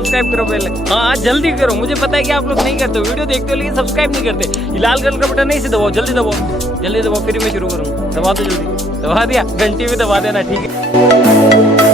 Subscribe करो पहले। हाँ जल्दी करो, मुझे पता है कि आप लोग नहीं करते हो, वीडियो देखते हो लेकिन सब्सक्राइब नहीं करते। लाल कलर का बटन नहीं से दबाओ, जल्दी दबाओ, जल्दी दबाओ, फिर मैं शुरू करूँ। दबा दो जल्दी, दबा दिया, घंटी भी दबा देना, ठीक है।